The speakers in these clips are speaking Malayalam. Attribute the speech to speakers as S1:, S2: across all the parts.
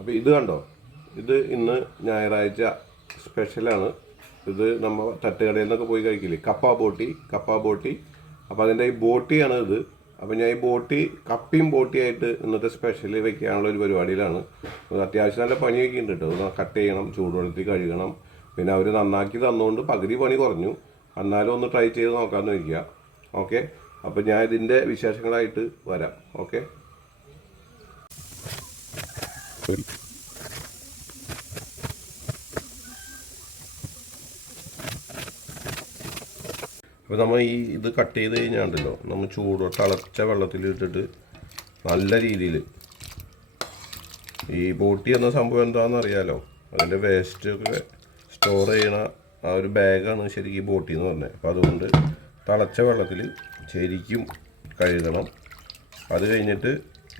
S1: അപ്പോൾ ഇത് കണ്ടോ? ഇത് ഇന്ന് ഞായറാഴ്ച സ്പെഷ്യലാണ് ഇത് നമ്മൾ തട്ടുകടയിൽ നിന്നൊക്കെ പോയി കഴിക്കില്ലേ? കപ്പ ബോട്ടി കപ്പ ബോട്ടി. അപ്പോൾ അതിന്റെ ഈ ബോട്ടിയാണ് ഇത്. അപ്പോൾ ഞാൻ ഈ ബോട്ടി കപ്പിയും ബോട്ടിയായിട്ട് ഇന്നത്തെ സ്പെഷ്യൽ വെക്കാനുള്ള ഒരു പരിപാടിയിലാണ്. അത് അത്യാവശ്യം നല്ല പണിയൊക്കെ ഉണ്ട് കേട്ടോ കട്ട് ചെയ്യണം ചൂടുവെള്ളത്തിൽ കഴുകണം. പിന്നെ അവർ നന്നാക്കി തന്നുകൊണ്ട് പകുതി പണി കുറഞ്ഞു. എന്നാലും ഒന്ന് ട്രൈ ചെയ്ത് നോക്കാമെന്ന് വയ്ക്കുക ഓക്കെ അപ്പോൾ ഞാൻ ഇതിന്റെ വിശേഷങ്ങളായിട്ട് വരാം. ഓക്കെ അപ്പോൾ നമ്മൾ ഈ ഇത് കട്ട് ചെയ്ത് കഴിഞ്ഞാണ്ടല്ലോ നമ്മൾ ചൂട് തിളച്ച വെള്ളത്തിൽ ഇട്ടിട്ട് നല്ല രീതിയിൽ ഈ ബോട്ടി എന്ന സംഭവം എന്താണെന്ന് അറിയാലോ? അതിന്റെ വേസ്റ്റ് ഒക്കെ സ്റ്റോർ ചെയ്യണ ആ ഒരു ബാഗാണ് ശരിക്കും ഈ ബോട്ടി എന്ന് പറഞ്ഞത് അപ്പോൾ അതുകൊണ്ട് തിളച്ച വെള്ളത്തിൽ ശരിക്കും കഴുകണം. അത് കഴിഞ്ഞിട്ട്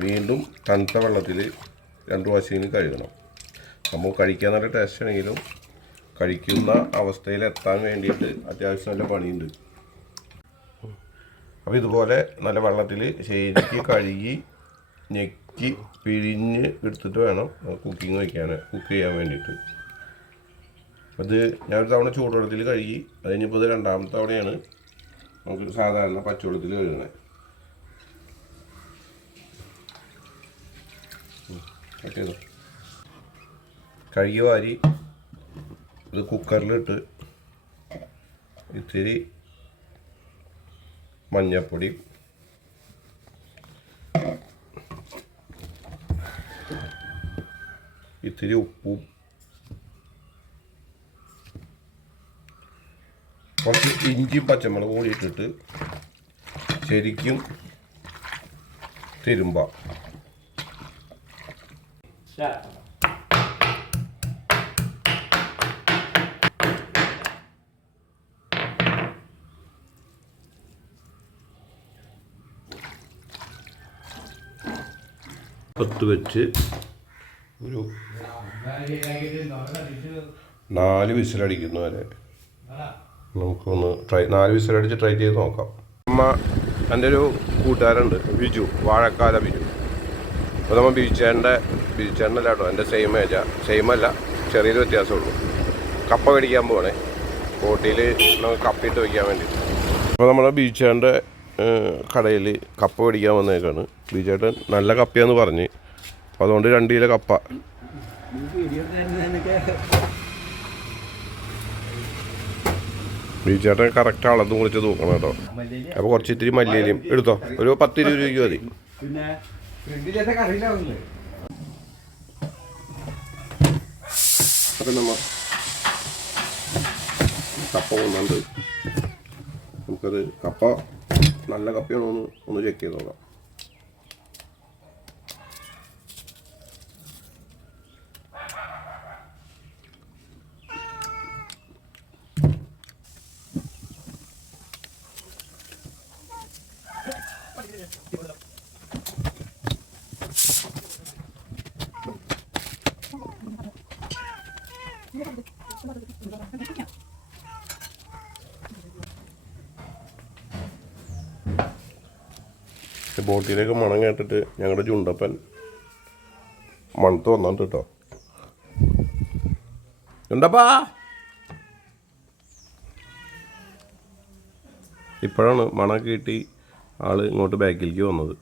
S1: വീണ്ടും തണുത്ത വെള്ളത്തിൽ രണ്ട് പ്രാവശ്യം കഴുകണം. നമ്മൾ കഴിക്കാൻ നല്ല ടേസ്റ്റ് ആണെങ്കിലും കഴിക്കുന്ന അവസ്ഥയിൽ എത്താൻ വേണ്ടിയിട്ട് അത്യാവശ്യം നല്ല പണിയുണ്ട്. അപ്പോൾ ഇതുപോലെ നല്ല വെള്ളത്തിൽ ശരിക്ക് കഴുകി ഞെക്കി പിഴിഞ്ഞ് എടുത്തിട്ട് വേണം കുക്കിംഗ് വയ്ക്കാൻ കുക്ക് ചെയ്യാൻ വേണ്ടിയിട്ട്. അത് ഞാൻ ഒരു തവണ ചൂടുവെള്ളത്തിൽ കഴുകി അത് കഴിഞ്ഞപ്പോൾ ഇത് രണ്ടാമത്തെ തവണയാണ് നമുക്ക് സാധാരണ പച്ചവെള്ളത്തിൽ കഴുകണേ. ചെയ്തോ കഴുകി വാരി ഇത് കുക്കറിലിട്ട് ഇത്തിരി മഞ്ഞപ്പൊടി. ഇത്തിരി ഉപ്പും. കുറച്ച് ഇഞ്ചിയും പച്ചമുളകും കൂടി ഇട്ടിട്ട് ശരിക്കും തിരുമ്പ. പത്ത് വെച്ച് ഒരു നാല് വിസിലടിക്കുന്ന വരെ. നമുക്കൊന്ന് ട്രൈ നാല് വിസിലടിച്ച് ട്രൈ ചെയ്ത് നോക്കാം. അമ്മ എന്റെ ഒരു കൂട്ടുകാരുണ്ട് ബിജു വാഴക്കാല ബിജു. അപ്പോൾ നമ്മൾ ബീച്ചേന്റെ കേട്ടോ എന്റെ സെയിം ഏജാ. സെയിം അല്ല ചെറിയൊരു വ്യത്യാസമുള്ളൂ. കപ്പ മേടിക്കാൻ പോകണേ ബോട്ടിൽ നമുക്ക് കപ്പിട്ട് വയ്ക്കാൻ വേണ്ടിയിട്ട് അപ്പോൾ നമ്മുടെ ബീച്ചേന്റെ കടയിൽ കപ്പ മേടിക്കാൻ വന്നേക്കാണ്. ബീച്ചേട്ടൻ നല്ല കപ്പയാന്ന് പറഞ്ഞ്. അപ്പോൾ അതുകൊണ്ട് രണ്ട് കിലോ കപ്പ. ബീച്ചേട്ടൻ കറക്റ്റ് അളന്ന് കുറിച്ച് തൂക്കണം കേട്ടോ. അപ്പോൾ കുറച്ച് ഇത്തിരി മല്ലിയിലും എടുത്തോ. ഒരു പത്ത് ഇരുപത് രൂപയ്ക്ക് മതി.
S2: പിന്നെ ഫ്രണ്ടിലത്തെ കറിയിലാവുന്നത്
S1: അപ്പം നമ്മ കപ്പ കൊണ്ടുണ്ട് നമുക്കത് കപ്പ നല്ല കപ്പയാണോ എന്ന് ഒന്ന് ചെക്ക് ചെയ്ത് ബോട്ടിലേക്ക് മണം കേട്ടിട്ട് ഞങ്ങളുടെ ചുണ്ടപ്പൻ മണത്ത് വന്നിട്ട് കേട്ടോ. ചുണ്ടപ്പാ. ഇപ്പോഴാണ് മണം കിട്ടി ആൾ ഇങ്ങോട്ട് ബാക്കിലേക്ക് വന്നത്.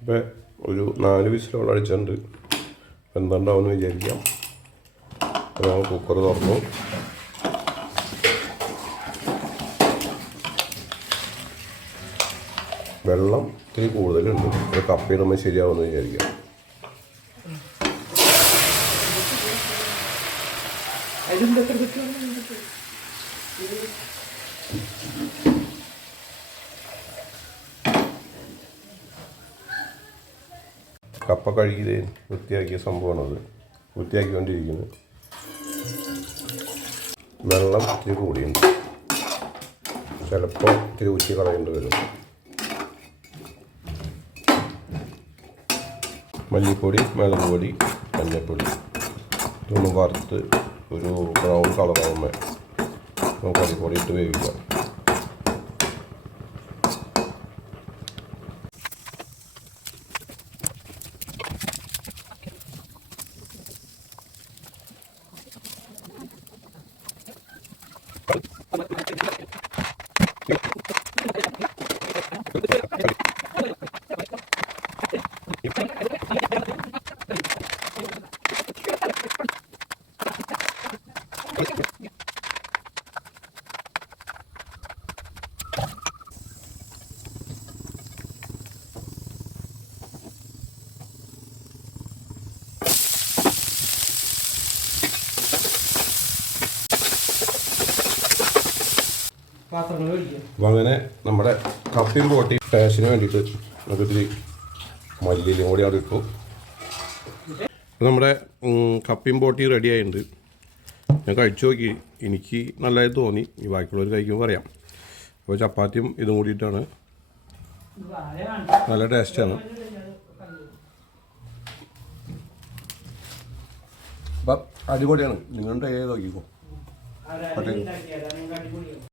S1: ഇപ്പം ഒരു നാല് വിസിലോളം അടിച്ചിട്ടുണ്ട്. എന്താണ്ടാവും വിചാരിക്കാം. അപ്പോൾ കുക്കർ തുറന്നു. വെള്ളം ഇത്തിരി കൂടുതലുണ്ട്. ഒരു കപ്പി നമ്മൾ ശരിയാവുമെന്ന് വിചാരിക്കാം. കപ്പ കഴുകി വൃത്തിയാക്കിയ സംഭവമാണത്. വൃത്തിയാക്കിക്കൊണ്ടിരിക്കുന്നത് വെള്ളം ഇത്തിരി കൂടിയുണ്ട് ചിലപ്പോൾ ഇത്തിരി ഊറ്റി കളയേണ്ടി വരും. മല്ലിപ്പൊടി മുളക് പൊടി മഞ്ഞൾപ്പൊടി ഇതൊന്ന് വറുത്ത് ഒരു ബ്രൗൺ കളറാകുമ്പോൾ നമുക്ക് അരിപ്പൊടി ഇട്ട് വേവിക്കാം. അങ്ങനെ നമ്മുടെ കപ്പിയും പോട്ടി ടേസ്റ്റിന് വേണ്ടിയിട്ട് നമുക്ക് ഇത്തിരി മല്ലിയിലും കൂടി അവിടെ ഇട്ടു. നമ്മുടെ കപ്പിയും പോട്ടി റെഡി ആയിട്ടുണ്ട്. ഞാൻ കഴിച്ചു നോക്കി. എനിക്ക് നല്ലതായി തോന്നി. ഈ ബാക്കിയുള്ളവർ കഴിക്കുമ്പോൾ പറയാം. അപ്പോൾ ചപ്പാത്തിയും ഇതും കൂടിയിട്ടാണ് നല്ല ടേസ്റ്റാണ് അപ്പം അടിപൊളിയാണ്. നിങ്ങളുടെ ഏത് നോക്കിക്കോ?